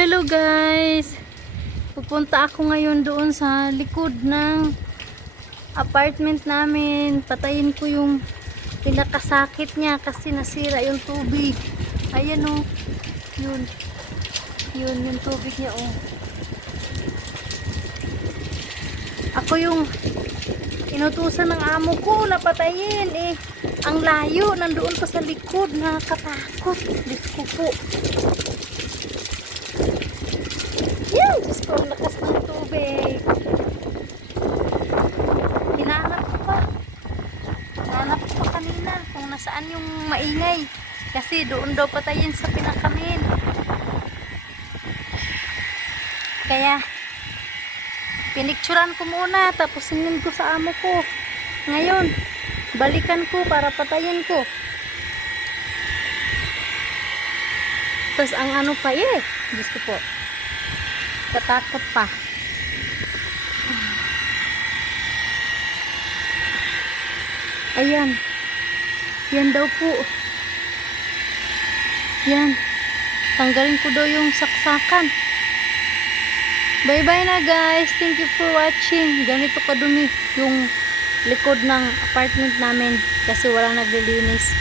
Hello guys! Pupunta ako ngayon doon sa likod ng apartment namin. Patayin ko yung pinakasakit niya kasi nasira yung tubig. Ayan o. Yun. Yun, yung tubig niya o. Ako yung inutusan ng amo ko na patayin eh. Ang layo, nandoon pa sa likod. Nakakatakot. Diyos ko po. Yan, Diyos ko, ang lakas ng tubig. Hinanap ko pa. Hinanap ko pa kanina kung nasaan yung maingay. Kasi doon daw patayin sa pinakamin. Kaya, pinicturan ko muna tapos sinend ko sa amo ko. Ngayon, balikan ko para patayin ko. Tapos ang ano pa eh, Diyos ko po. Katakot pa. Ayan. Yan daw po. Yan. Tanggalin ko daw yung saksakan. Bye-bye na guys. Thank you for watching. Ganito kadumi yung likod ng apartment namin kasi walang naglilinis.